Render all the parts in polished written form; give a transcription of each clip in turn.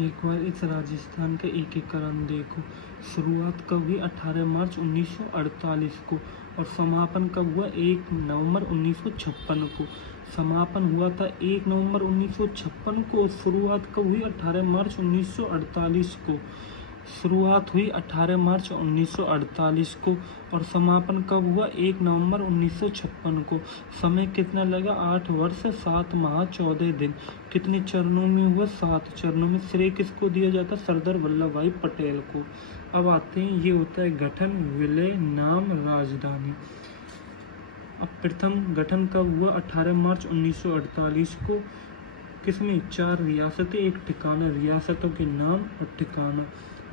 एक बार इस राजस्थान का एकीकरण देखो। शुरुआत कब हुई? 18 मार्च 1948 को। और समापन कब हुआ? 1 नवंबर 1956 को। समापन हुआ था 1 नवंबर 1956 को। शुरुआत कब हुई? 18 मार्च 1948 को। शुरुआत हुई 18 मार्च 1948 को और समापन कब हुआ? 1 नवंबर 1956 को। समय कितना लगा? 8 वर्ष 7 माह 14 दिन। कितने चरणों में हुआ? 7 चरणों में। श्रेय किसको दिया जाता? सरदार वल्लभ भाई पटेल को। अब आते हैं, ये होता है गठन, विलय, नाम, राजधानी। अब प्रथम गठन कब हुआ? 18 मार्च 1948 को। किसमें? 4 रियासतें, एक ठिकाना। रियासतों के नाम और ठिकाना।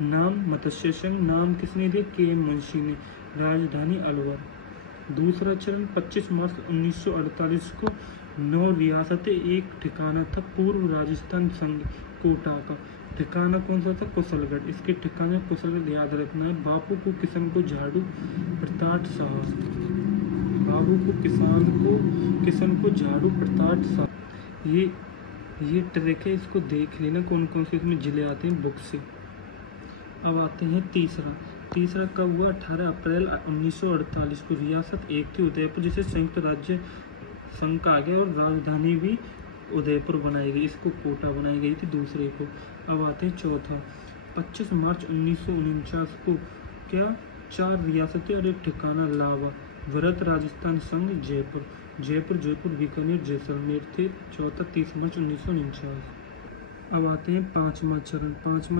नाम मत्स्य संघ, नाम किसने दिया? के मुंशी ने। राजधानी अलवर। दूसरा चरण 25 मार्च 1948 को। 9 रियासतें, एक ठिकाना था। पूर्व राजस्थान संघ कोटा का। ठिकाना कौन सा था? कुशलगढ़। इसके ठिकाने कुशलगढ़ याद रखना है। बापू को, किसान को झाड़ू, प्रताप साहब। बाबू को, किसान को झाड़ू, प्रताप साहब। ये ट्रिक है, इसको देख लेना कौन कौन से इसमें जिले आते हैं बुक से। अब आते हैं तीसरा कब हुआ? 18 अप्रैल 1948 को। रियासत एक थी उदयपुर, जिसे संयुक्त राज्य संघ कहा गया और राजधानी भी उदयपुर बनाई गई। इसको कोटा बनाई गई थी दूसरे को। अब आते हैं चौथा 25 मार्च 1949 को। क्या? 4 रियासतें और एक ठिकाना लावा। वृहत राजस्थान संघ जयपुर, जोधपुर, बीकानेर, जैसलमेर थे। चौथा 30 मार्च 1949। अब आते हैं पांचवा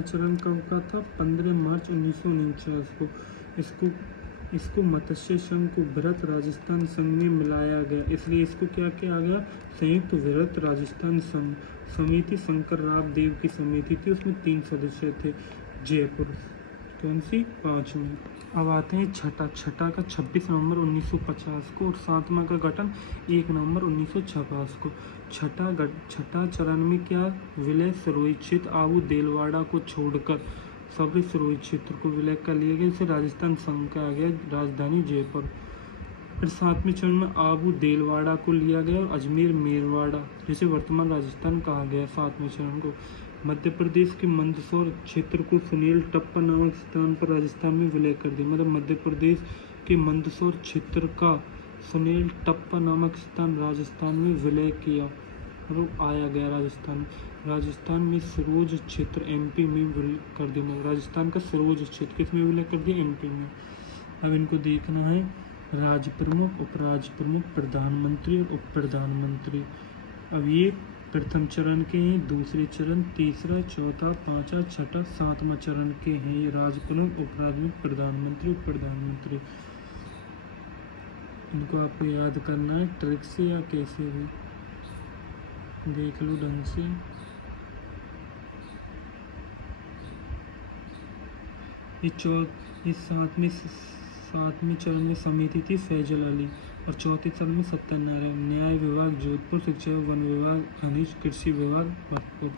चरण कब का था? 15 मार्च 1949 को। इसको मत्स्य संघ को वृहत राजस्थान संघ में मिलाया गया, इसलिए इसको क्या किया गया? संयुक्त वृहत राजस्थान संघ। समिति शंकर राव देव की समिति थी, उसमें 3 सदस्य थे। जयपुर कौन सी? 5वीं। अब आते हैं छठा का 26 नवंबर 1950 को और 7वां का गठन 1 नवंबर 1956 को। छठा चरण में क्या? विलय सिरोही क्षेत्र, आबू देलवाड़ा को छोड़कर सभी सिरोही क्षेत्र को विलय कर लिया गया, इसे राजस्थान संघ का आ गया। राजधानी जयपुर। फिर 7वें चरण में आबू देलवाड़ा को लिया गया और अजमेर मेरवाड़ा, जिसे वर्तमान राजस्थान कहा गया, 7वें चरण को। मध्य प्रदेश के मंदसौर क्षेत्र को सुनील टप्पा नामक स्थान पर राजस्थान में विलय कर दिया। मतलब मध्य प्रदेश के मंदसौर क्षेत्र का सुनील टप्पा नामक स्थान राजस्थान में विलय किया और आया गया राजस्थान में सिरोज क्षेत्र एमपी में विलय कर दिया। मतलब राजस्थान का सिरोज क्षेत्र किस में विलय कर दिया? एमपी में। अब इनको देखना है, राज प्रमुख, उपराज प्रमुख, प्रधानमंत्री और उप प्रधानमंत्री। अब ये प्रथम चरण के हैं, दूसरे चरण, तीसरा, चौथा, 5वां, 6वां, 7वां चरण के हैं। ये राज प्रमुख, उपराज प्रधानमंत्री, उप प्रधानमंत्री। इनको आपको याद करना है ट्रिक से या कैसे भी, देख लो ढंग से। ये सातवें चरण में समिति थी फैजल अली और चौथे चरण में सत्यनारायण। न्याय विभाग जोधपुर, शिक्षा वन विभाग खनिज, कृषि विभाग भरतपुर।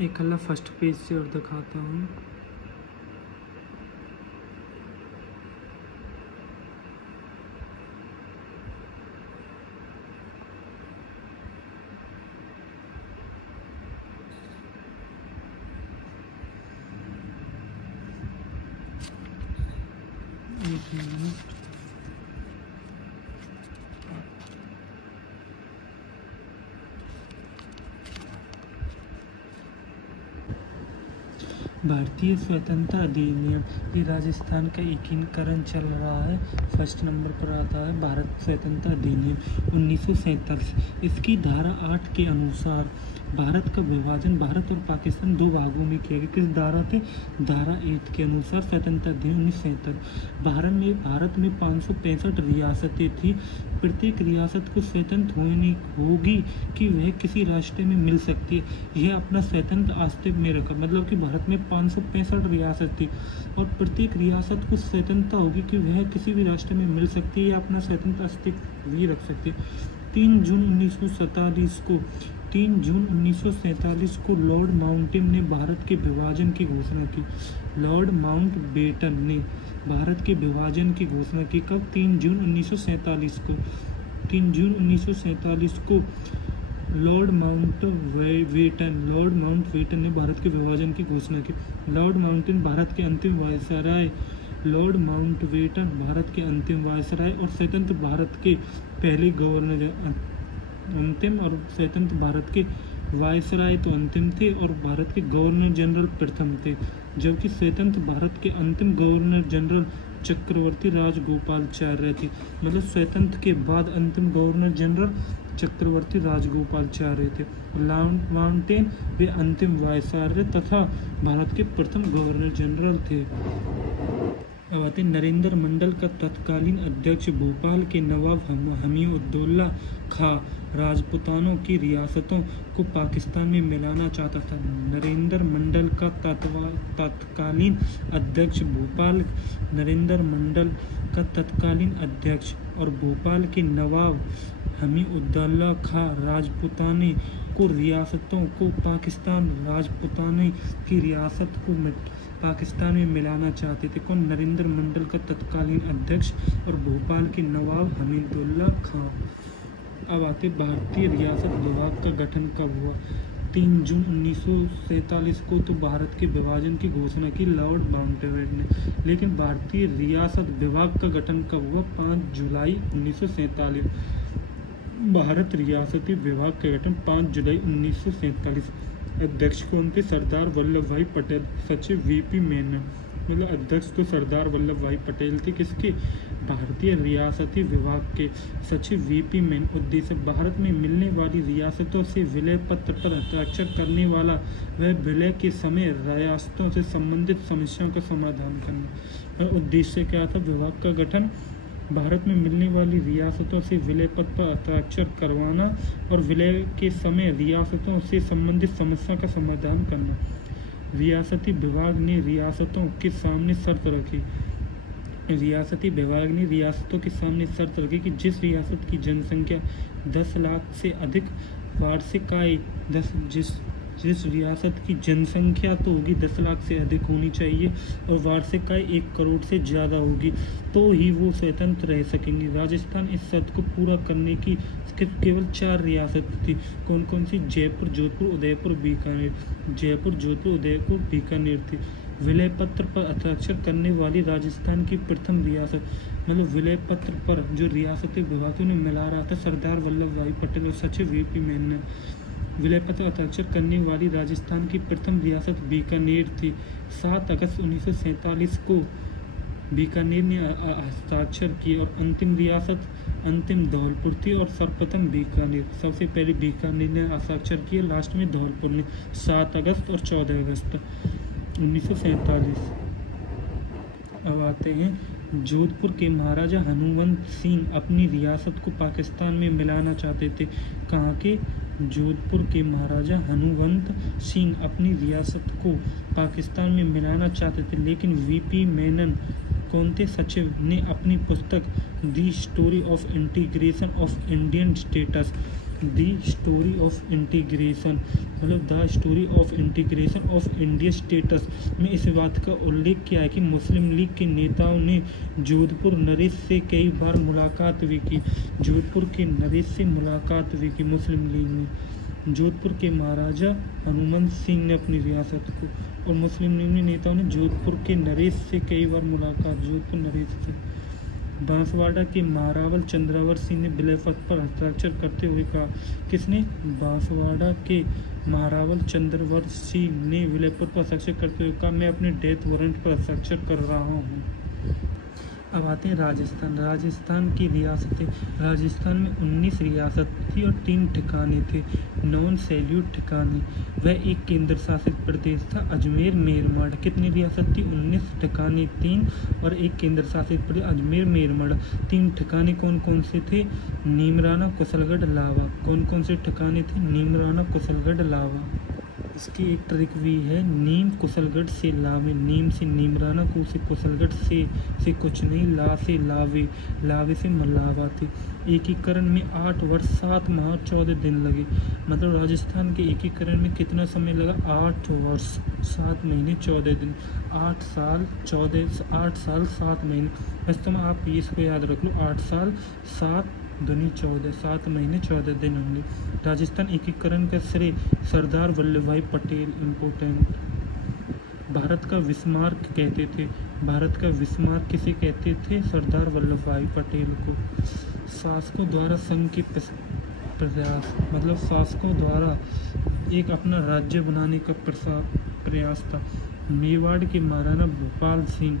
एक अल्लाह फर्स्ट पेज से और दिखाता हूँ। एक मिनट। भारतीय स्वतंत्रता अधिनियम, ये राजस्थान का एकीकरण चल रहा है। फर्स्ट नंबर पर आता है भारत स्वतंत्रता अधिनियम 1947। इसकी धारा 8 के अनुसार भारत का विभाजन भारत और पाकिस्तान 2 भागों में किया गया। किस धारा थे? धारा 8 के अनुसार स्वतंत्रता अधिनियम 1947। भारत में 565 रियासतें थी। प्रत्येक रियासत को स्वतंत्र होनी होगी कि वह किसी राष्ट्र में मिल सकती है। यह अपना स्वतंत्र अस्तित्व में रखा, मतलब कि भारत में 565 रियासत थी और प्रत्येक रियासत को स्वतंत्रता होगी कि वह किसी भी राष्ट्र में मिल सकती है या अपना स्वतंत्र अस्तित्व भी रख सकती है। 3 जून 1947 को 3 जून 1947 को लॉर्ड माउंटेन ने भारत के विभाजन की घोषणा की। लॉर्ड माउंटबेटन ने भारत के विभाजन की घोषणा की कब? 3 जून 1947 को। 3 जून 1947 को लॉर्ड माउंटबेटन ने भारत के विभाजन की घोषणा की। लॉर्ड माउंटेन भारत के अंतिम वायसराय लॉर्ड माउंटबेटन भारत के अंतिम वायसराय और स्वतंत्र भारत के पहले गवर्नर। अंतिम और स्वतंत्र भारत के वायसराय तो अंतिम थे और भारत के गवर्नर जनरल प्रथम थे, जबकि स्वतंत्र भारत के अंतिम गवर्नर जनरल चक्रवर्ती राजगोपालाचार्य थे। मतलब स्वतंत्र के बाद अंतिम गवर्नर जनरल चक्रवर्ती राजगोपालाचार्य थे। माउंटेन वे अंतिम वायसराय तथा भारत के प्रथम गवर्नर जनरल थे। अब आते नरेंद्र मंडल का तत्कालीन अध्यक्ष भोपाल के नवाब हमीउद्दौला खां राजपूतानों की रियासतों को पाकिस्तान में मिलाना चाहता था। नरेंद्र मंडल का तत्कालीन अध्यक्ष नरेंद्र मंडल का तत्कालीन अध्यक्ष और भोपाल के नवाब हमीउद्दौला खां राजपूताने को रियासतों को पाकिस्तान राजपूताने की रियासत को पाकिस्तान में मिलाना चाहते थे। कौन? नरेंद्र मंडल का तत्कालीन अध्यक्ष और भोपाल के नवाब हमीउद्दौला खां। अब आते भारतीय रियासत विभाग का गठन कब हुआ? 3 जून 1947 को तो भारत के विभाजन की घोषणा की लॉर्ड माउंटबेटन ने, लेकिन भारतीय रियासत विभाग का गठन कब हुआ? 5 जुलाई 1947। भारत रियासती विभाग का गठन 5 जुलाई 1947। अध्यक्ष कौन थे? सरदार वल्लभ भाई पटेल। सचिव वीपी मेनन। मतलब अध्यक्ष तो सरदार वल्लभ भाई पटेल थे। किसके? भारतीय रियासती विभाग के। सचिव वीपी मेनन। उद्देश्य भारत में मिलने वाली रियासतों से विलय पत्र पर हस्ताक्षर करने वाला वह विलय के समय रियासतों से संबंधित समस्याओं का समाधान करना। उद्देश्य क्या था विभाग का गठन? भारत में मिलने वाली रियासतों से विलय पत्र पर हस्ताक्षर करवाना और विलय के समय रियासतों से संबंधित समस्या का समाधान करना। रियासती विभाग ने रियासतों के सामने शर्त रखी। रियासती विभाग ने रियासतों के सामने शर्त रखी कि जिस रियासत की जनसंख्या 10 लाख से अधिक वार्षिक आय जिस रियासत की जनसंख्या तो होगी 10 लाख से अधिक होनी चाहिए और वार्षिक आय 1 करोड़ से ज़्यादा होगी तो ही वो स्वतंत्र रह सकेंगी। राजस्थान इस शर्त को पूरा करने की केवल 4 रियासत थी। कौन कौन सी? जयपुर, जोधपुर, उदयपुर, बीकानेर। जयपुर, जोधपुर, उदयपुर, बीकानेर थी। विलय पत्र पर हस्ताक्षर करने वाली राजस्थान की प्रथम रियासत। मतलब विलय पत्र पर जो रियासती विभागों ने मिला रहा था सरदार वल्लभ भाई पटेल और सचिव वीपी मेनन। विलय पत्र हस्ताक्षर करने वाली राजस्थान की प्रथम रियासत बीकानेर थी। 7 अगस्त 1947 को बीकानेर ने हस्ताक्षर किए और अंतिम रियासत अंतिम धौलपुर थी और सर्वप्रथम बीकानेर। सबसे पहले बीकानेर ने हस्ताक्षर किए, लास्ट में धौलपुर ने 7 अगस्त और 14 अगस्त 1947। अब आते हैं जोधपुर के महाराजा हनुमंत सिंह अपनी रियासत को पाकिस्तान में मिलाना चाहते थे। कहाँ के? जोधपुर के महाराजा हनुमंत सिंह अपनी रियासत को पाकिस्तान में मिलाना चाहते थे, लेकिन वीपी मेनन कौन थे? सचिव ने अपनी पुस्तक the story of integration of Indian states the story of integration मतलब the story of integration of India status में इस बात का उल्लेख किया है कि मुस्लिम लीग के नेताओं ने जोधपुर नरेश से कई बार मुलाकात भी की। जोधपुर के नरेश से मुलाकात भी की मुस्लिम लीग ने। जोधपुर के महाराजा हनुमंत सिंह ने अपनी रियासत को और मुस्लिम लीग नेताओं ने जोधपुर के नरेश से कई बार मुलाकात। जोधपुर नरेश से बांसवाड़ा के महारावल चंद्रावर सिंह ने विलय पत्र पर हस्ताक्षर करते हुए कहा। किसने? बांसवाड़ा के महारावल चंद्रवर सिंह ने विलय पत्र पर हस्ताक्षर करते हुए कहा, मैं अपने डेथ वारंट पर हस्ताक्षर कर रहा हूँ। अब आते हैं राजस्थान। राजस्थान की रियासतें। राजस्थान में 19 रियासत थी और 3 ठिकाने थे, नॉन सैल्यूट ठिकाने। वह एक केंद्र शासित प्रदेश था, अजमेर मेरमाड़। कितनी रियासत थी? 19 ठिकाने 3 और एक केंद्र शासित प्रदेश अजमेर मेरमाड़। 3 ठिकाने कौन कौन से थे? नीमराना, कुशलगढ़, लावा। कौन कौन से ठिकाने थे? नीमराना, कुशलगढ़, लावा। इसकी एक ट्रिक भी है, नीम कुशलगढ़ से लावे। नीम से नीमराना, को से कुशलगढ़ से कुछ नहीं, ला से लावे, लावे से मलावा थी। एकीकरण में 8 वर्ष 7 माह 14 दिन लगे। मतलब राजस्थान के एकीकरण में कितना समय लगा? 8 वर्ष 7 महीने 14 दिन, 8 साल 7 महीने। बस तुम आप इसको याद रख लो, 8 साल 7 दूनी 14, 7 महीने 14 दिन होंगे। राजस्थान एकीकरण का श्रेय सरदार वल्लभ भाई पटेल। इम्पोर्टेंट। भारत का बिस्मार्क कहते थे। भारत का बिस्मार्क किसे कहते थे? सरदार वल्लभ भाई पटेल को। शासकों द्वारा संघ के प्रयास, मतलब शासकों द्वारा एक अपना राज्य बनाने का प्रयास था। मेवाड़ के महाराणा भूपाल सिंह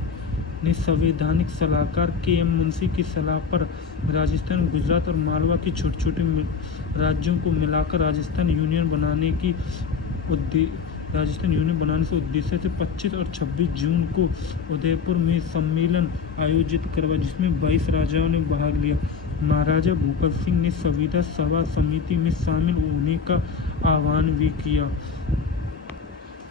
ने संवैधानिक सलाहकार के.एम. मुंशी की सलाह पर राजस्थान, गुजरात और मालवा के छोटे छोटे राज्यों को मिलाकर राजस्थान यूनियन बनाने से उद्देश्य से 25 और 26 जून को उदयपुर में सम्मेलन आयोजित करवाया, जिसमें 22 राजाओं ने भाग लिया। महाराजा भूपाल सिंह ने संविदा सभा समिति में शामिल होने का आह्वान भी किया।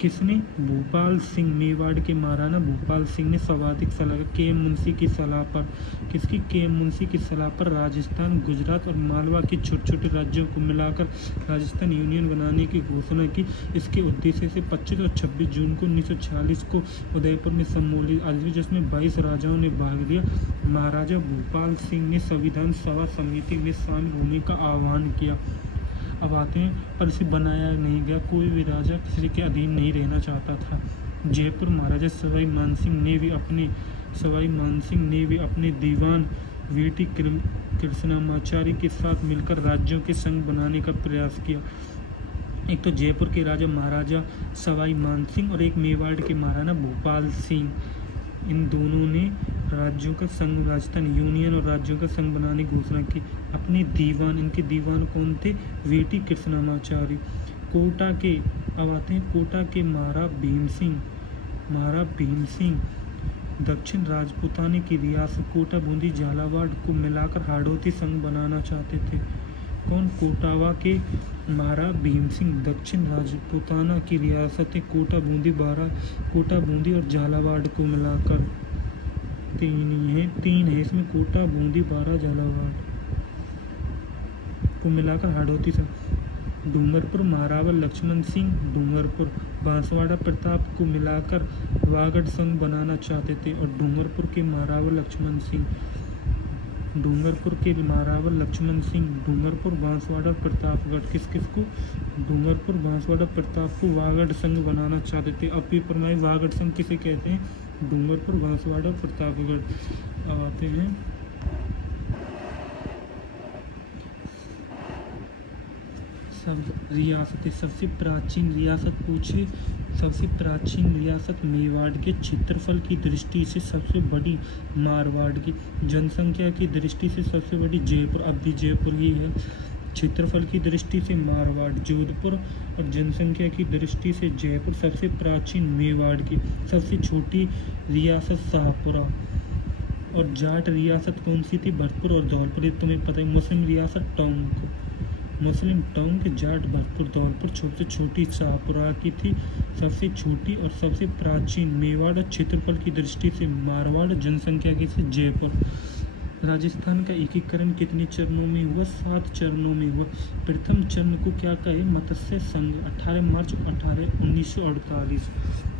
किसने? भूपाल सिंह। मेवाड़ के महाराणा भूपाल सिंह ने सर्वाधिक सलाह के.एम. मुंशी की सलाह पर, किसकी? के.एम. मुंशी की सलाह पर राजस्थान, गुजरात और मालवा के छोटे छोटे राज्यों को मिलाकर राजस्थान यूनियन बनाने की घोषणा की। इसके उद्देश्य से 25 और 26 जून को 1946 को उदयपुर में सम्मेलित आयोजित, जिसमें 22 राजाओं ने भाग लिया। महाराजा भूपाल सिंह ने संविधान सभा समिति में शामिल होने का आह्वान किया। अब आते हैं, पर इसे बनाया नहीं गया। कोई भी राजा किसी के अधीन नहीं रहना चाहता था। जयपुर महाराजा सवाई मानसिंह ने भी अपने दीवान वीटी कृष्णमाचारी के साथ मिलकर राज्यों के संघ बनाने का प्रयास किया। एक तो जयपुर के राजा महाराजा सवाई मानसिंह और एक मेवाड़ के महाराणा भूपाल सिंह, इन दोनों ने राज्यों का संघ, राजस्थान यूनियन और राज्यों का संघ बनाने की घोषणा की। अपने दीवान, इनके दीवान कौन थे? वीटी कृष्णमाचारी। कोटा के, अब आते हैं कोटा के महाराज भीम सिंह दक्षिण राजपूताने की रियासत कोटा, बूंदी, झालावाड़ को मिलाकर हाड़ौती संघ बनाना चाहते थे। कौन? कोटावा के महाराज भीम सिंह दक्षिण राजपूताना की रियासतें कोटा, बूंदी और झालावाड़ को मिलाकर, तीन है इसमें, कोटा, बूंदी, बारा, झालावाड़ को मिलाकर हाड़ौती संघ। डूंगरपुर महारावल लक्ष्मण सिंह डूंगरपुर, बांसवाड़ा प्रताप को मिलाकर वागड़ संघ बनाना चाहते थे। और डूंगरपुर के महारावल लक्ष्मण सिंह डूंगरपुर, बांसवाड़ा, प्रतापगढ़, किस को? डूंगरपुर, बांसवाड़ा, प्रताप को वागड़ संघ बनाना चाहते थे। अब भी परमाई वागड़ संघ किसे कहते हैं? डूंगरपुर, बांसवाड़ा, प्रतापगढ़। अब आते हैं सब रियासतें। सबसे प्राचीन रियासत पूछे, सबसे प्राचीन रियासत मेवाड़ के क्षेत्रफल की दृष्टि से सबसे बड़ी मारवाड़ की, जनसंख्या की दृष्टि से सबसे बड़ी जयपुर, अब भी जयपुर ही है। क्षेत्रफल की दृष्टि से मारवाड़, जोधपुर और जनसंख्या की दृष्टि से जयपुर। सबसे प्राचीन मेवाड़ की, सबसे छोटी रियासत शाहपुरा। और जाट रियासत कौन सी थी? भरतपुर और धौलपुर, ये तुम्हें पता है। मुस्लिम रियासत टोंक, जाट भरतपुर, धौलपुर सबसे छोटी शाहपुरा की थी। सबसे छोटी और सबसे प्राचीन मेवाड़, क्षेत्रफल की दृष्टि से मारवाड़, जनसंख्या की से जयपुर। राजस्थान का एकीकरण कितने चरणों में हुआ? 7 चरणों में हुआ। प्रथम चरण को क्या कहे? मत्स्य संघ, 18 मार्च 1948।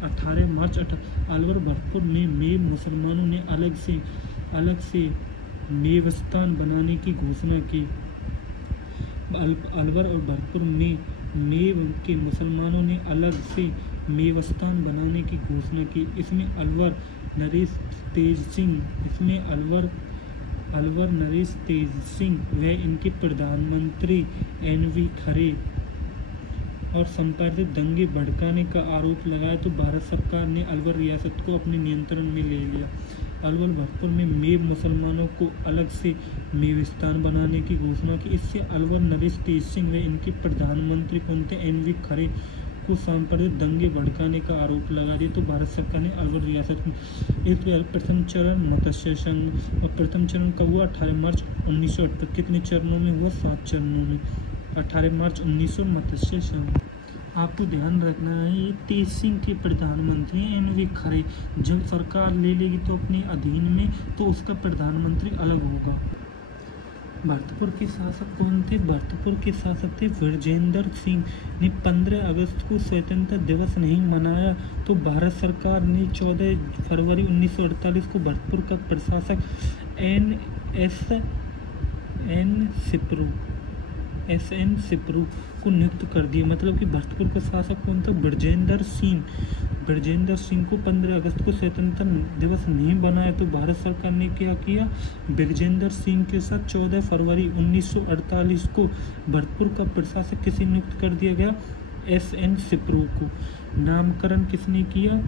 18 मार्च अलवर भरतपुर में मुसलमानों ने अलग से मेवस्तान बनाने की घोषणा की। अलवर और भरतपुर में मेव के मुसलमानों ने अलग से मेवस्तान बनाने की घोषणा की। इसमें अलवर नरेश तेज सिंह व इनके प्रधानमंत्री NV खरे और संपादित दंगे भड़काने का आरोप लगाया, तो भारत सरकार ने अलवर रियासत को अपने नियंत्रण में ले लिया। अलवर भरतपुर में मेव मुसलमानों को अलग से मेविस्तान बनाने की घोषणा की। इससे अलवर नरेश तेज सिंह व इनके प्रधानमंत्री कौन थे? NV खरे को सांप्रदायिक दंगे भड़काने का आरोप लगा दिया, तो भारत सरकार ने अलवर रियासत में एक प्रथम चरण मत्स्य संघ। और प्रथम चरण कब हुआ? 18 मार्च 1978। कितने चरणों में हुआ? 7 चरणों में। 18 मार्च 1900 मत्स्य संघ। आपको ध्यान रखना है, ये तेज सिंह के प्रधानमंत्री NV खरे। जब सरकार ले लेगी तो अपने अधीन में, तो उसका प्रधानमंत्री अलग होगा। भरतपुर के शासक कौन थे? भरतपुर के शासक थे विजेंद्र सिंह ने 15 अगस्त को स्वतंत्रता दिवस नहीं मनाया तो भारत सरकार ने 14 फरवरी 1948 को भरतपुर का प्रशासक एस एन सिप्रू को नियुक्त कर दिया। मतलब कि भरतपुर का शासक कौन था? ब्रजेंद्र सिंह को 15 अगस्त को स्वतंत्रता दिवस नहीं बनाया तो भारत सरकार ने क्या किया? ब्रजेंद्र सिंह के साथ 14 फरवरी 1948 को भरतपुर का प्रशासक किसे नियुक्त कर दिया गया? एस.एन. सिप्रू को। नामकरण किसने किया?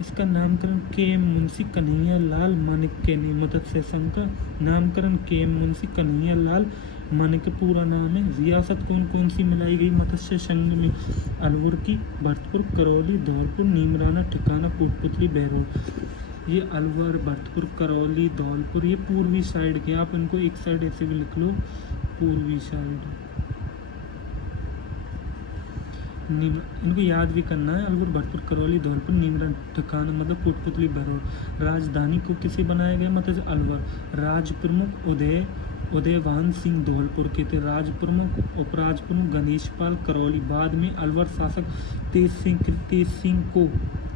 इसका नामकरण के.एम. मुंशी कन्हैयालाल माणिक्य ने। मत्स्य संघ का नामकरण के.एम. मुंशी कन्हैयालाल माणिक्य पूरा नाम है। रियासत कौन कौन सी मिलाई गई मत्स्य संघ में? अलवर की, भरतपुर, करौली, धौलपुर, नीमराना, ठिकाना, कोटपुतली, बहरोड। ये अलवर, भरतपुर, करौली, धौलपुर ये पूर्वी साइड के। आप इनको एक साइड ऐसे भी लिख लो, पूर्वी साइड। इनको याद भी करना है। अलवर, भरतपुर, करौली, धौलपुर, नीमराना, ठिकाना मतलब कोटपुतली, बहरोड। राजधानी को किसे बनाया गया? मतलब अलवर। राज प्रमुख उदयवान सिंह धौलपुर के थे। राज प्रमुख, उपराज प्रमुख गणेश पाल करौली। बाद में अलवर शासक तेज सिंह को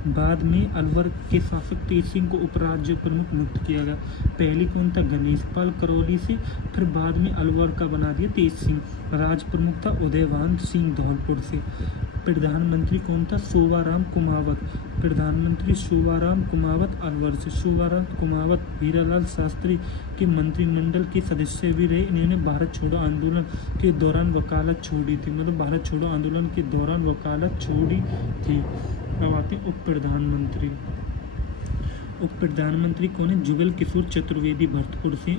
बाद में अलवर के शासक तेज सिंह को उपराज्य प्रमुख नियुक्त किया गया। पहले कौन था? गणेश पाल करौली से, फिर बाद में अलवर का बना दिया तेज सिंह। राज प्रमुख था उदयवान सिंह धौलपुर से। प्रधानमंत्री कौन था? शोभाराम कुमावत। प्रधानमंत्री शोभाराम कुमावत अलवर से। शोभाराम कुमावत हीरालाल शास्त्री के मंत्रिमंडल के सदस्य भी रहे। इन्होंने भारत छोड़ो आंदोलन के दौरान वकालत छोड़ी थी। मतलब भारत छोड़ो आंदोलन के दौरान वकालत छोड़ी थी। अब आते हैं उप प्रधानमंत्री। उप प्रधानमंत्री कौन है? जुगल किशोर चतुर्वेदी भरतपुर से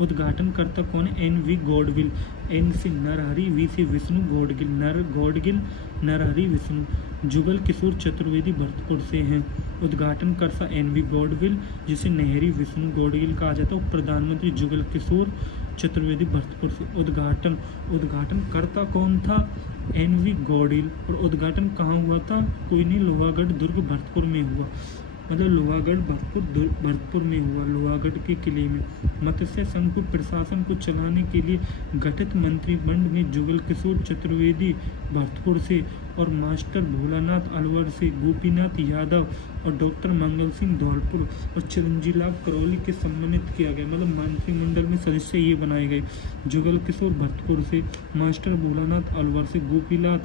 उद्घाटनकर्ता कौन है? एन.वी. गॉडगिल। एन से नरहरि, वी से विष्णु, गॉडगिल नरहरि विष्णु। जुगल किशोर चतुर्वेदी भरतपुर से हैं। उद्घाटनकर्ता एन.वी. गॉडगिल जिसे नहरी विष्णु गॉडगिल कहा जाता है। उप प्रधानमंत्री जुगल किशोर चतुर्वेदी भरतपुर से। उद्घाटनकर्ता कौन था? एन.वी. गॉडगिल। और उद्घाटन कहाँ हुआ था? कोई नहीं, लोहागढ़ दुर्ग भरतपुर में हुआ। मतलब लोहागढ़ भरतपुर में हुआ, लोहागढ़ के किले में। मत्स्य संघ को प्रशासन को चलाने के लिए गठित मंत्रिमंडल में जुगल किशोर चतुर्वेदी भरतपुर से और मास्टर भोलानाथ अलवर से, गोपीनाथ यादव और डॉक्टर मंगल सिंह धौलपुर और चिरंजीव लाल करौली के सम्मानित किया गया। मतलब मंत्रिमंडल में सदस्य ये बनाए गए। जुगल किशोर भरतपुर से, मास्टर भोलानाथ अलवर से, गोपीनाथ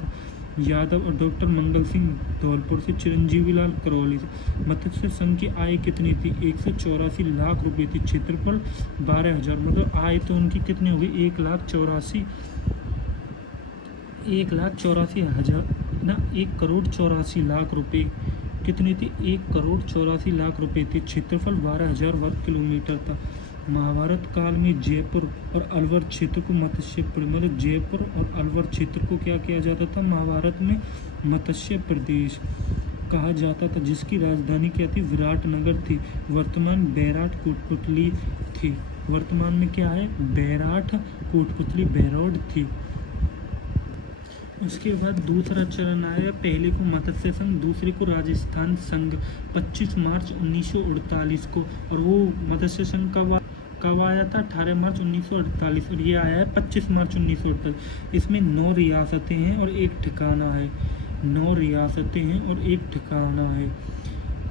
यादव और डॉक्टर मंगल सिंह धौलपुर से, चिरंजीवी लाल करौली से। मत्स्य संघ की आय कितनी थी? 184 लाख रुपए थी। क्षेत्रफल 12,000। मतलब आय तो उनकी कितनी होगी? 1,84,000 रुपए। कितनी थी? 1,84,00,000 रुपए थी। क्षेत्रफल 12,000 वर्ग किलोमीटर था। महाभारत काल में जयपुर और अलवर क्षेत्र को मत्स्य, मतलब जयपुर और अलवर क्षेत्र को क्या किया जाता था? महाभारत में मत्स्य प्रदेश कहा जाता था, जिसकी राजधानी क्या थी? विराटनगर थी। वर्तमान बैराट कोटपुतली थी। वर्तमान में क्या है? बैराट कोटपुतली बहरौड थी। उसके बाद दूसरा चरण आया। पहले को मत्स्य संघ, दूसरे को राजस्थान संघ 25 मार्च 1948 को। और वो मत्स्य संघ कब आया था? 18 मार्च 1948। और ये आया है 25 मार्च 1948। इसमें 9 रियासतें हैं और एक ठिकाना है। 9 रियासतें हैं और एक ठिकाना है।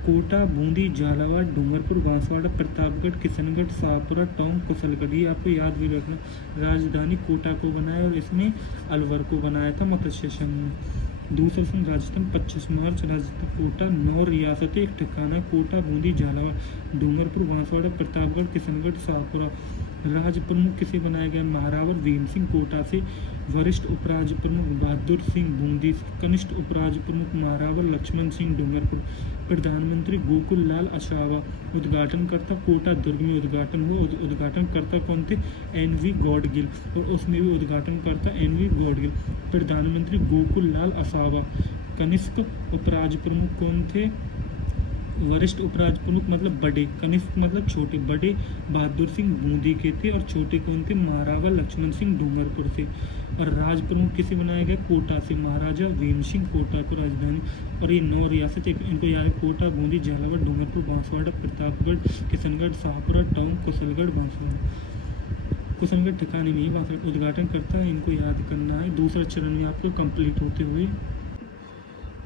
कोटा, बूंदी, झालावाड़, डूंगरपुर, बांसवाड़ा, प्रतापगढ़, किशनगढ़, शाहपुरा, टोंक, कुशलगढ़। ये आपको याद भी रखना। राजधानी कोटा को बनाया और इसमें अलवर को बनाया था मत्स्य संघ में। दूसरा संघ राजस्थान 25 मार्च। राजस्थान कोटा, 9 रियासतें, एक ठिकाना कोटा, बूंदी, झालावाड़, डूंगरपुर, बांसवाड़ा, प्रतापगढ़, किशनगढ़, शाहपुरा। राज प्रमुख किसे बनाया गया? महारावर भीम सिंह कोटा से। वरिष्ठ उपराज प्रमुख बहादुर सिंह बूंदी से। कनिष्ठ उपराज प्रमुख महारावर लक्ष्मण सिंह डूंगरपुर। प्रधानमंत्री गोकुल लाल असावा। उद्घाटनकर्ता कोटा दुर्ग में उद्घाटन हुआ। उद्घाटनकर्ता कौन थे? एन.वी. गॉडगिल। और उसमें भी उद्घाटनकर्ता एन.वी. गॉडगिल। प्रधानमंत्री गोकुल लाल असावा। कनिष्ठ उपराज प्रमुख कौन थे? वरिष्ठ उपराज प्रमुख मतलब बड़े, कनिष्ठ मतलब छोटे। बड़े बहादुर सिंह बूंदी के थे और छोटे कौन थे? महारावा लक्ष्मण सिंह डूंगरपुर से। और राज प्रमुख किसे बनाया गया? कोटा से। महाराजा भीम सिंह कोटा को राजधानी। और ये 9 रियासत इनको याद है। कोटा, बूंदी, झालावाड़, डूंगरपुर, बांसवाड़ा, प्रतापगढ़, किशनगढ़, शाहपुरा, टोंक, कुशलगढ़, बांसवाड़ा। क्वेश्चन के ठिकाने में ही उद्घाटन करता है, इनको याद करना है। दूसरा चरण में आपको कंप्लीट होते हुए।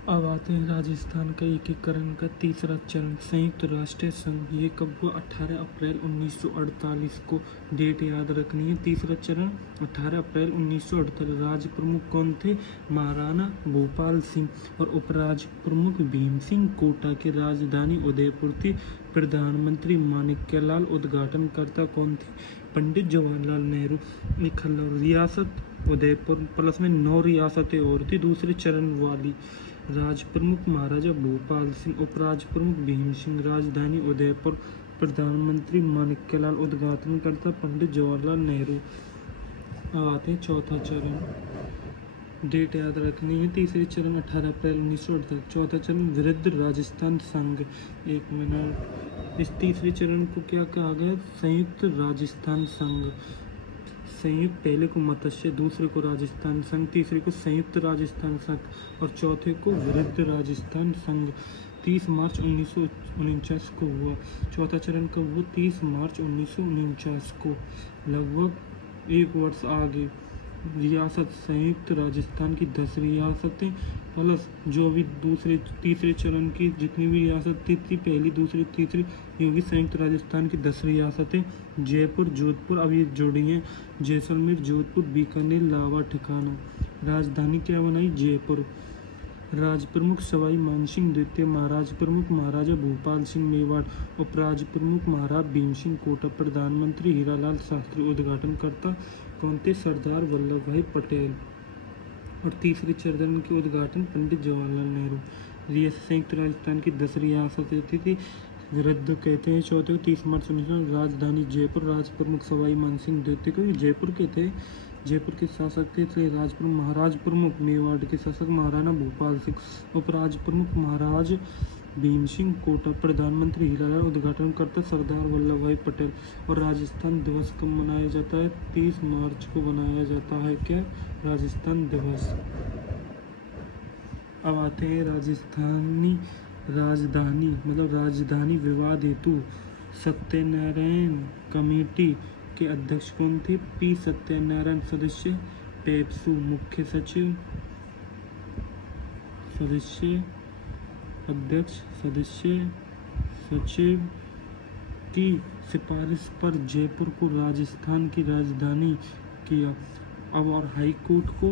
अब आते हैं राजस्थान का एकीकरण का तीसरा चरण, संयुक्त राष्ट्र संघ। ये कब हुआ? 18 अप्रैल 1948 को, डेट याद रखनी है। तीसरा चरण 18 अप्रैल 1948। राज्य प्रमुख कौन थे? महाराणा भूपाल सिंह और उपराज्य प्रमुख भीम सिंह कोटा की राजधानी उदयपुर थी। प्रधानमंत्री माणिक्यलाल, उद्घाटनकर्ता कौन थे? पंडित जवाहरलाल नेहरू। रियासत उदयपुर प्लस में 9 रियासतें और थी दूसरे चरण वाली। राज्य प्रमुख महाराजा भूपाल सिंह, उपराज्य प्रमुख भीम सिंह, राजधानी उदयपुर, प्रधानमंत्री माणिक्यलाल, उद्घाटनकर्ता पंडित जवाहरलाल नेहरू। अब आते हैं चौथा चरण, डेट याद रखनी है। तीसरे चरण 18 अप्रैल 1948। चौथा चरण वृद्ध राजस्थान संघ। 1 मिनट। इस तीसरे चरण को क्या कहा गया? संयुक्त राजस्थान संघ। संयुक्त, पहले को मत्स्य, दूसरे को राजस्थान संघ, तीसरे को संयुक्त राजस्थान संघ और चौथे को वृद्ध राजस्थान संघ। 30 मार्च 1949 को हुआ। चौथा चरण कब हुआ? 30 मार्च 1949 को, लगभग 1 वर्ष आगे। रियासत संयुक्त राजस्थान की 10 रियासतें प्लस जो भी तीसरे चरण की जितनी भी रियासतें थी, पहली, दूसरी, तीसरी, ये भी संयुक्त राजस्थान की 10 रियासतें। जयपुर, जोधपुर अब ये जोड़ी हैं। जैसलमेर, जोधपुर, बीकानेर, लावा ठिकाना। राजधानी क्या बनाई? जयपुर। राज प्रमुख सवाई मानसिंह द्वितीय, महाराज प्रमुख महाराजा भूपाल सिंह मेवाड़, उपराज प्रमुख महाराज भीम सिंह कोटा, प्रधानमंत्री हीरालाल शास्त्री, उद्घाटनकर्ता कौन थे? सरदार वल्लभ भाई पटेल। और तीसरे चरण के उद्घाटन पंडित जवाहरलाल नेहरू। संयुक्त राजस्थान की 10 रियासतें थी, वृद्ध कहते हैं। चौथे को 30 मार्च 1949। राजधानी जयपुर, राज प्रमुख सवाई मानसिंह द्वितीय, क्योंकि जयपुर के थे, जयपुर के शासक थे राज प्रमुख। महाराज प्रमुख मेवाड़ के शासक महाराणा भूपाल सिंह, उपराज प्रमुख महाराज भीम सिंह कोटा, प्रधानमंत्री हीरालाल, उद्घाटनकर्ता सरदार वल्लभ भाई पटेल। और राजस्थान दिवस कब मनाया जाता है? 30 मार्च को मनाया जाता है। क्या? राजस्थान दिवस। अब आते हैं राजधानी विवाद हेतु सत्यनारायण कमेटी के अध्यक्ष कौन थे? पी सत्यनारायण। सदस्य पेप्सू, मुख्य सचिव, अध्यक्ष सचिव की सिफारिश पर जयपुर को राजस्थान की राजधानी किया। अब और हाई कोर्ट को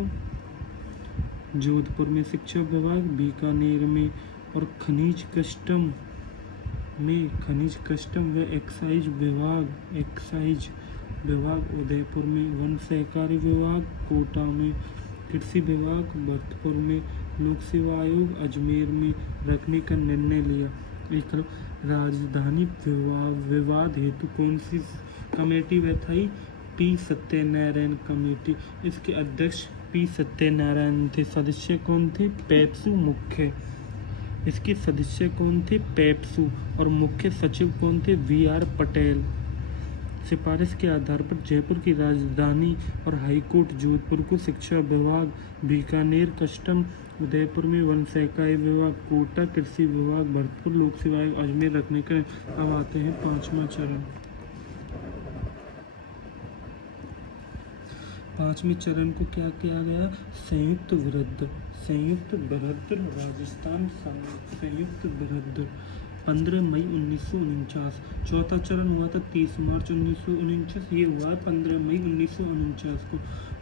जोधपुर में, शिक्षा विभाग बीकानेर में और खनिज कस्टम व एक्साइज विभाग उदयपुर में, वन सहकारी विभाग कोटा में, कृषि विभाग भरतपुर में, लोक सेवा आयोग अजमेर में रखने का निर्णय लिया। एक राजधानी विवाद हेतु कौन सी कमेटी बैठाई? P Satyanarayan committee. इसके अध्यक्ष पी सत्यनारायण थे। सदस्य कौन थे? पेप्सू, मुख्य। इसके सदस्य कौन थे? पेप्सू। और मुख्य सचिव कौन थे? VR पटेल। सिफारिश के आधार पर जयपुर की राजधानी और हाईकोर्ट जोधपुर को, शिक्षा विभाग बीकानेर, कस्टम उदयपुर में, वन सहकारी विभाग कोटा, कृषि विभाग भरतपुर, लोक सेवा आयोग अजमेर रखने का। अब आते हैं 5वां चरण। 5वें चरण को क्या किया गया? संयुक्त वृद्ध राजस्थान संघ, संयुक्त वृद्ध। 15 मई 1949। चौथा चरण हुआ था 30 मार्च 1949। ये हुआ 15 मई 1949 को।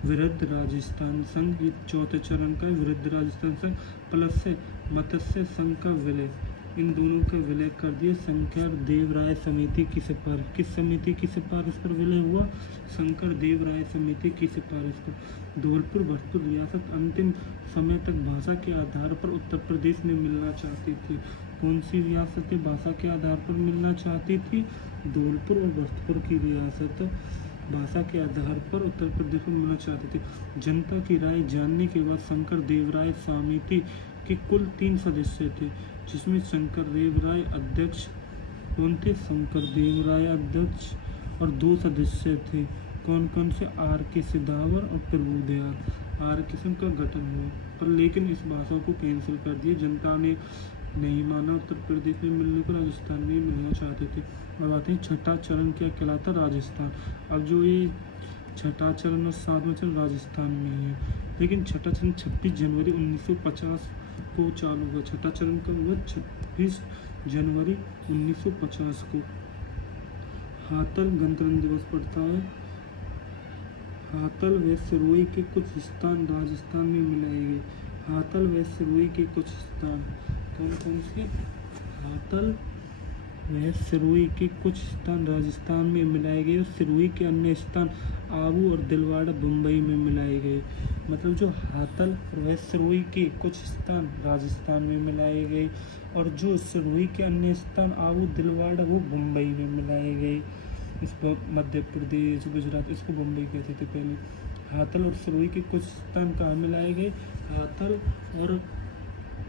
वृद्ध राजस्थान संघ, ये चौथे चरण का वृद्ध राजस्थान संघ प्लस से मत्स्य संघ का विलय, इन दोनों का विलय कर दिया। शंकर देव राय समिति की सिफारिश। किस समिति की सिफारिश पर विलय हुआ? शंकर देव राय समिति की सिफारिश पर। धौलपुर भरतपुर रियासत अंतिम समय तक भाषा के आधार पर उत्तर प्रदेश में मिलना चाहती थी। कौन सी रियासतें भाषा के आधार पर मिलना चाहती थी? धौलपुर और भरतपुर की रियासत भाषा के आधार पर उत्तर प्रदेश में मिलना चाहती थी। जनता की राय जानने के बाद शंकर देव राय समिति के कुल 3 सदस्य थे, जिसमें शंकर देव राय अध्यक्ष कौन थे? शंकर देव राय अध्यक्ष और 2 सदस्य थे। कौन कौन से? RK सिदावर और प्रभुदयाल। RK संघ का गठन हुआ, पर लेकिन इस भाषा को कैंसिल कर दिया। जनता ने नहीं माना, उत्तर प्रदेश में मिलने को राजस्थान में मिलना चाहते थे। अब आते हैं छठा चरण क्या कहलाता, राजस्थान। अब जो ये छठा चरण और सातवां चरण राजस्थान में ही है, लेकिन छठा चरण 26 जनवरी 1950 को चालू हुआ। छठा चरण कब हुआ, 26 जनवरी 1950 को। हातल गणतंत्र दिवस पड़ता है। हातल व सिरोही के कुछ स्थान राजस्थान में मिलाए गए। हातल व सिरोही के कुछ स्थान कौन कौन से, हातल व सिरोही के कुछ स्थान राजस्थान में मिलाए गए और सिरोही के अन्य स्थान आबू और दिलवाड़ा मुंबई में मिलाए गए। मतलब जो हातल व सिरोही के कुछ स्थान राजस्थान में मिलाए गए और जो सिरोही के अन्य स्थान आबू दिलवाड़ा वो मुंबई में मिलाए गए। इसको मध्य प्रदेश, गुजरात, इसको मुंबई कहते थे पहले। हातल और सिरोही के कुछ स्थान कहाँ मिलाए गए, हातल और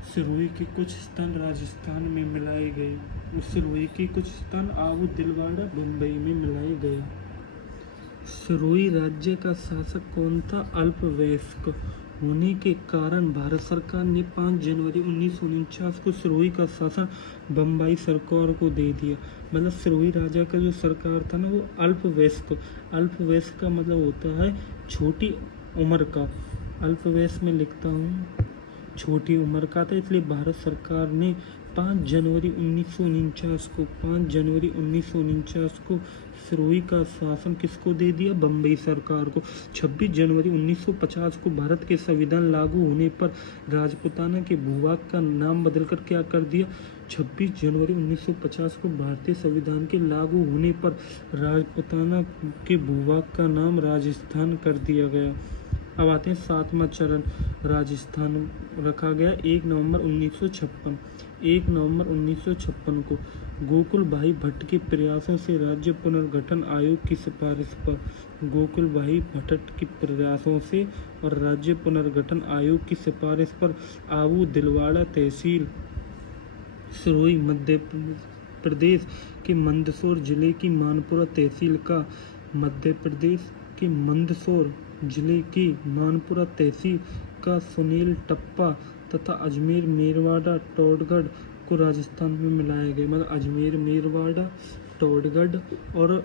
सिरोही के कुछ स्थान राजस्थान में मिलाए गए। सिरोही के कुछ स्थान आबू दिलवाड़ा मुंबई में मिलाए गए। सिरोही राज्य का शासक कौन था, अल्पवयस्क होने के कारण भारत सरकार ने 5 जनवरी 1949 को सिरोही का शासन बम्बई सरकार को दे दिया। मतलब सिरोही राजा का जो सरकार था ना वो अल्पवयस्क का मतलब होता है छोटी उम्र का। अल्पवयस्क में लिखता हूँ छोटी उम्र का था, इसलिए भारत सरकार ने 5 जनवरी 1949 को सिरोही का शासन किसको दे दिया, बम्बई सरकार को। 26 जनवरी 1950 को भारत के संविधान लागू होने पर राजपूताना के भूभाग का नाम बदलकर क्या कर दिया, 26 जनवरी 1950 को भारतीय संविधान के लागू होने पर राजपूताना के भूभाग का नाम राजस्थान कर दिया गया। अब आते हैं सातवां चरण राजस्थान रखा गया 1 नवंबर 1956 को गोकुल भाई भट्ट के प्रयासों से राज्य पुनर्गठन आयोग की सिफारिश पर। गोकुल भाई भट्ट के प्रयासों से और राज्य पुनर्गठन आयोग की सिफारिश पर आबू दिलवाड़ा तहसील सिरोही मध्य प्रदेश के मंदसौर जिले की मानपुरा तहसील का, मध्य प्रदेश के मंदसौर जिले की मानपुरा तहसील का सुनील टप्पा तथा अजमेर मेरवाड़ा टोडगढ़ को राजस्थान में मिलाया गया। मतलब अजमेर मेरवाड़ा टोडगढ़ और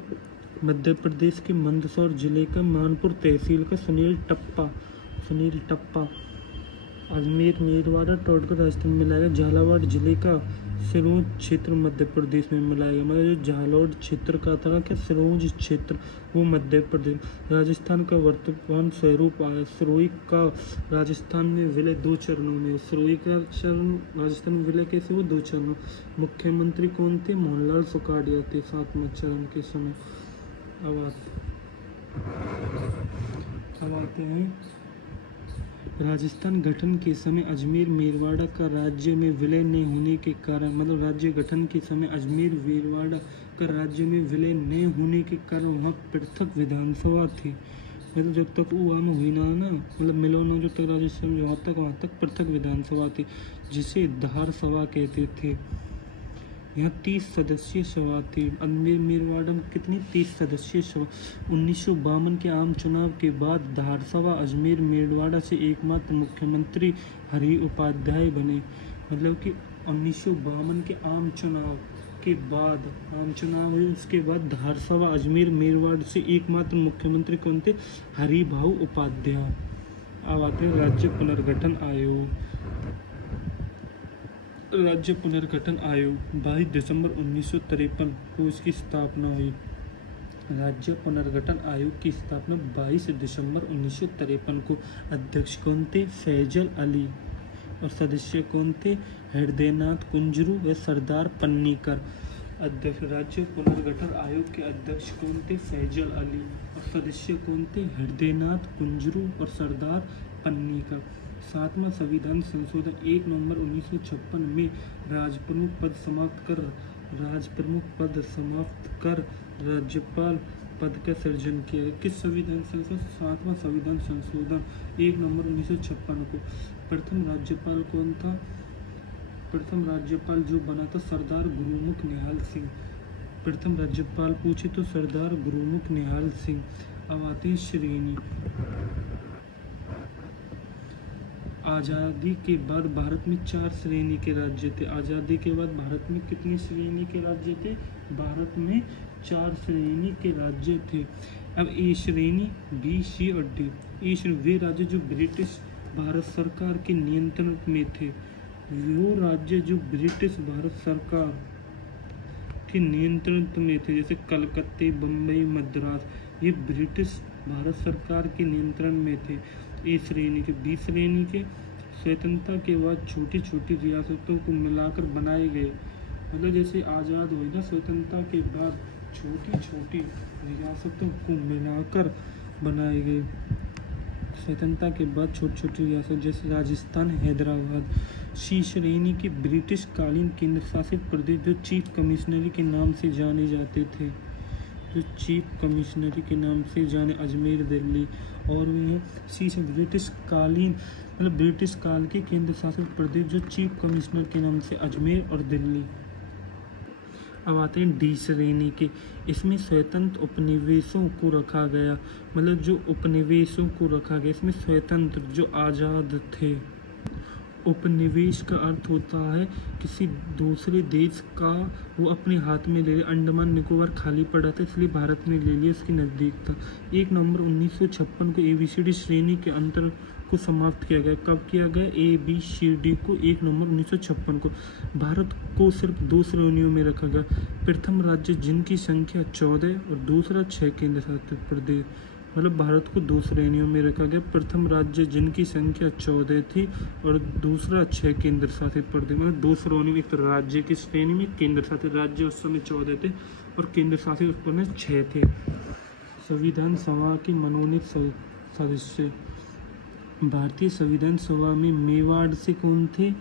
मध्य प्रदेश के मंदसौर जिले का मानपुर तहसील का सुनील टप्पा अजमेर मेरवाड़ा टोडगढ़ राजस्थान में मिलाया गया। झालावाड़ जिले का सिरोंज क्षेत्र मध्य प्रदेश में मिलाया गया। मतलब जो झालोड़ क्षेत्र का था कि सिरोंज क्षेत्र वो मध्य प्रदेश। राजस्थान का वर्तमान स्वरूप आया। सिरोही का राजस्थान में विलय 2 चरणों में। सिरोही का चरण राजस्थान में विलय कैसे हुआ, 2 चरणों। मुख्यमंत्री कौन थे, मोहनलाल सुखाड़िया थे 7वें चरण के समय। अब आते हैं राजस्थान गठन के समय अजमेर मेरवाड़ा का राज्य में विलय न होने के कारण, मतलब राज्य गठन के समय अजमेर मेरवाड़ा का राज्य में विलय न होने के कारण वहाँ पृथक विधानसभा थी। मतलब जब तक वो वहाँ हुई ना मतलब मिलो ना, जब तक राजस्थान वहाँ तक पृथक विधानसभा थी जिसे धार सभा कहते थे। यहाँ 30 सदस्यीय सभा थी। अजमेर मेरवाड़ा में कितनी, 30 सदस्यीय सभा। 1952 के आम चुनाव के बाद धारसभा अजमेर मेरवाड़ा से एकमात्र मुख्यमंत्री हरि उपाध्याय बने। मतलब कि 1952 के आम चुनाव हुए उसके बाद धारसभा अजमेर मेरवाड़ से एकमात्र मुख्यमंत्री कौन थे, हरि भाऊ उपाध्याय। अब आते हैं राज्य पुनर्गठन आयोग 22 दिसंबर 1953 को इसकी स्थापना हुई। राज्य पुनर्गठन आयोग की स्थापना 22 दिसंबर 1953 को। अध्यक्ष कौन थे, फैजल अली, और सदस्य कौन थे, हृदयनाथ कुंजरू व सरदार पन्नीकर। अध्यक्ष राज्य पुनर्गठन आयोग के अध्यक्ष कौन थे, फैजल अली, और सदस्य कौन थे, हृदयनाथ कुंजरू और सरदार पन्नीकर। 7वां संविधान संशोधन 1 नवंबर 1956 में राजप्रमुख पद समाप्त कर राज्यपाल पद का सृजन किया। किस संविधान संशोधन, 7वां संविधान संशोधन 1 नवंबर 1956 को। प्रथम राज्यपाल कौन था, प्रथम राज्यपाल जो बना था सरदार गुरुमुख निहाल सिंह। प्रथम राज्यपाल पूछे तो सरदार गुरुमुख निहाल सिंह। अब आते हैं श्रेणी। आज़ादी के बाद भारत में 4 श्रेणी के राज्य थे। आज़ादी के बाद भारत में कितनी श्रेणी के राज्य थे? भारत में 4 श्रेणी के राज्य थे। अब ए श्रेणी, बी, सी और डी। ए श्रेणी वे राज्य जो ब्रिटिश भारत सरकार के नियंत्रण में थे, वो राज्य जो ब्रिटिश भारत सरकार के नियंत्रण में थे, जैसे कलकत्ते, बम्बई, मद्रास, ये ब्रिटिश भारत सरकार के नियंत्रण में थे। ए श्रेणी के। बी श्रेणी के स्वतंत्रता के बाद छोटी छोटी रियासतों को मिलाकर बनाए गए, मतलब जैसे आज़ाद हुई ना स्वतंत्रता के बाद छोटी छोटी रियासतों को मिलाकर बनाए गए। स्वतंत्रता के बाद छोटी छोटी रियासत जैसे राजस्थान, हैदराबाद। सी श्रेणी के ब्रिटिश कालीन केंद्र शासित प्रदेश जो चीफ कमिश्नरी के नाम से जाने जाते थे, जो चीफ कमिश्नरी के नाम से जाने, अजमेर, दिल्ली। और भी है सी से ब्रिटिश कालीन, मतलब ब्रिटिश काल के केंद्र शासित प्रदेश जो चीफ कमिश्नर के नाम से अजमेर और दिल्ली। अब आते हैं डी श्रेणी के। इसमें स्वतंत्र उपनिवेशों को रखा गया, मतलब जो उपनिवेशों को रखा गया, इसमें स्वतंत्र जो आज़ाद थे। उपनिवेश का अर्थ होता है किसी दूसरे देश का वो अपने हाथ में ले ले। अंडमान निकोबार खाली पड़ा था इसलिए भारत ने ले लिया, इसके नज़दीक था। 1 नवंबर 1956 को ABCD श्रेणी के अंतर को समाप्त किया गया। कब किया गया? ABCD को 1 नवंबर 1956 को। भारत को सिर्फ 2 श्रेणियों में रखा गया। प्रथम राज्य जिनकी संख्या 14 और दूसरा 6 केंद्र शासित प्रदेश, मतलब भारत को 2 श्रेणियों में रखा गया। प्रथम राज्य जिनकी संख्या 14 थी और दूसरा 6 केंद्र शासित प्रदेश, मतलब 2 श्रेणियों में। एक तो राज्य की श्रेणी में, केंद्र शासित राज्य उस समय 14 थे और केंद्र शासित उस समय 6 थे। संविधान सभा के मनोनीत सदस्य। भारतीय संविधान सभा में मेवाड़ से कौन थे?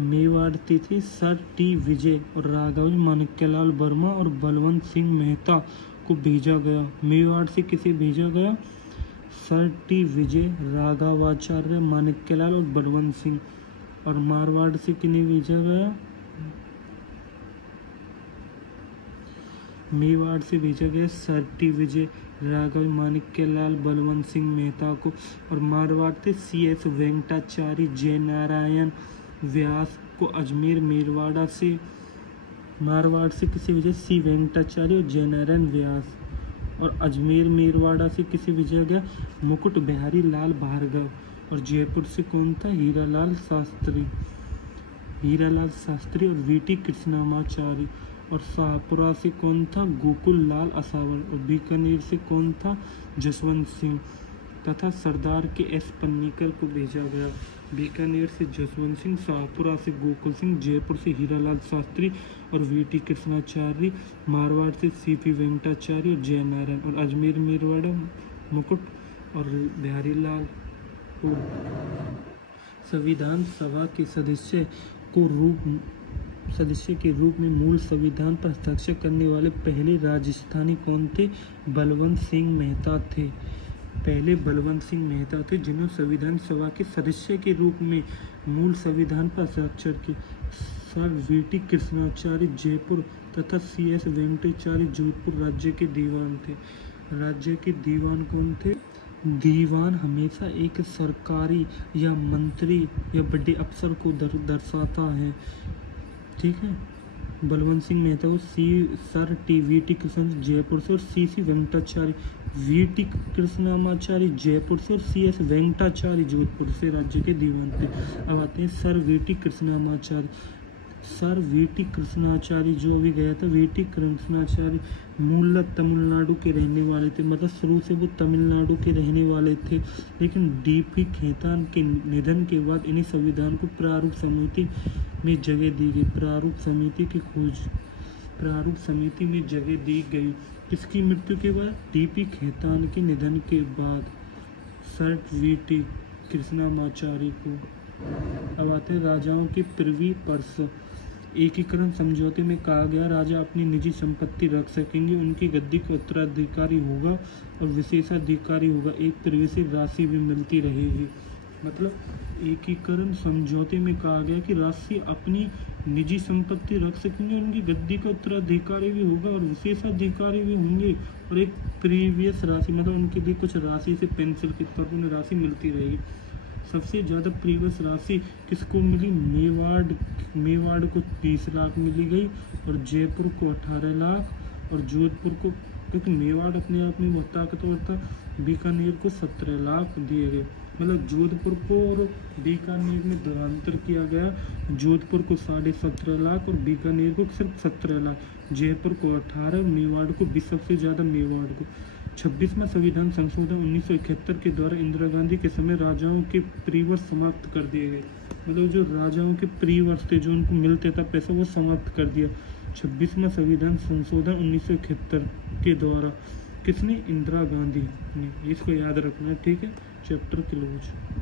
मेवाड़ थे सर टी विजय और राघव माणिक्यलाल वर्मा और बलवंत सिंह मेहता को भेजा गया। मेवाड़ से किसे भेजा गया? सर टी विजय, राघवाचार्य, माणिक्यलाल और बलवंत सिंह। और मारवाड़ से किन्हें भेजा गया? मेवाड़ से भेजा गया सर टी विजय, राघव माणिक्यलाल, बलवंत सिंह मेहता को। और मारवाड़ से CS वेंकटाचार्य, जयनारायण व्यास को। अजमेर मेरवाड़ा से, मारवाड़ से किसे भेजा? C वेंकटाचार्य और जयनारायण व्यास। और अजमेर मेरवाड़ा से किसे भेजा गया? मुकुट बिहारी लाल भार्गव। और जयपुर से कौन था? हीरालाल शास्त्री, हीरालाल शास्त्री और VT कृष्णमाचारी। और शाहपुरा से कौन था? गोकुल लाल असावर। और बीकानेर से कौन था? जसवंत सिंह। तथा सरदार के S पन्नीकर को भेजा गया। बीकानेर से जसवंत सिंह, शाहपुरा से गोकुल सिंह, जयपुर से हीरालाल शास्त्री और VT कृष्णाचार्य, मारवाड़ से CP वेंकटाचार्य और जयनारायण। और अजमेर मेरवाड़ा मुकुट और बिहारी लाल को। संविधान सभा के सदस्य के रूप में मूल संविधान पर हस्ताक्षर करने वाले पहले राजस्थानी कौन थे? बलवंत सिंह मेहता थे। पहले बलवंत सिंह मेहता थे जिन्होंने संविधान सभा के सदस्य के रूप में मूल संविधान पर हस्ताक्षर किए। सर VT कृष्णाचार्य जयपुर तथा CS वेंकटाचार्य जोधपुर राज्य के दीवान थे। राज्य के दीवान कौन थे? दीवान हमेशा एक सरकारी या मंत्री या बड़े अफसर को दर्शाता है, ठीक है। बलवंत सिंह मेहता को सर VT कृष्ण जयपुर से और CC वेंकटाचार्य, VT कृष्णामाचार्य जयपुर से और CS वेंकटाचार्य जोधपुर से राज्य के दीवान थे। अब आते हैं sir VT Krishnamacharya. Sir VT Krishnacharya जो अभी गया था, VT कृष्णाचार्य मूलतः तमिलनाडु के रहने वाले थे, मतलब शुरू से वो तमिलनाडु के रहने वाले थे। लेकिन DP खेतान के निधन के बाद इन्हें संविधान को प्रारूप समिति में जगह दी गई। प्रारूप समिति की खोज, प्रारूप समिति में जगह दी गई। किसकी मृत्यु के बाद? DP खेतान के निधन के बाद सर VT कृष्णामाचार्य को। अब आते हैं राजाओं के प्रिवी पर्स। एकीकरण समझौते में कहा गया राजा अपनी निजी संपत्ति रख सकेंगे, उनकी गद्दी का उत्तराधिकारी होगा और विशेषाधिकारी होगा, एक प्रिवी से राशि भी मिलती रहेगी। मतलब एकीकरण समझौते में कहा गया कि राशि अपनी निजी संपत्ति रख सकेंगे, उनकी गद्दी का उत्तराधिकारी भी होगा और विशेषाधिकारी भी होंगे, और एक प्रीवियस राशि मतलब उनके लिए कुछ राशि से पेंशन के तौर पर उन्हें राशि मिलती रहेगी। सबसे ज़्यादा प्रीवियस राशि किसको मिली? मेवाड़ को 30 लाख मिली गई और जयपुर को 18 लाख और जोधपुर को, क्योंकि मेवाड़ अपने आप में बहुत ताकतवर था, बीकानेर को 17 लाख दिए गए। मतलब जोधपुर को और बीकानेर में धुरांतर किया गया, जोधपुर को 17.5 लाख और बीकानेर को सिर्फ 17 लाख, जयपुर को 18, मेवाड़ को 20, सबसे ज़्यादा मेवाड़ को। 26वां संविधान संशोधन 1971 के द्वारा इंदिरा गांधी के समय राजाओं के प्रीवर्स समाप्त कर दिए गए। मतलब जो राजाओं के प्रीवर्स थे, जो उनको मिलते था पैसा, वो समाप्त कर दिया। 26वां संविधान संशोधन 1971 के द्वारा किसने? इंदिरा गांधी ने। इसको याद रखना है, ठीक है। Chapter close.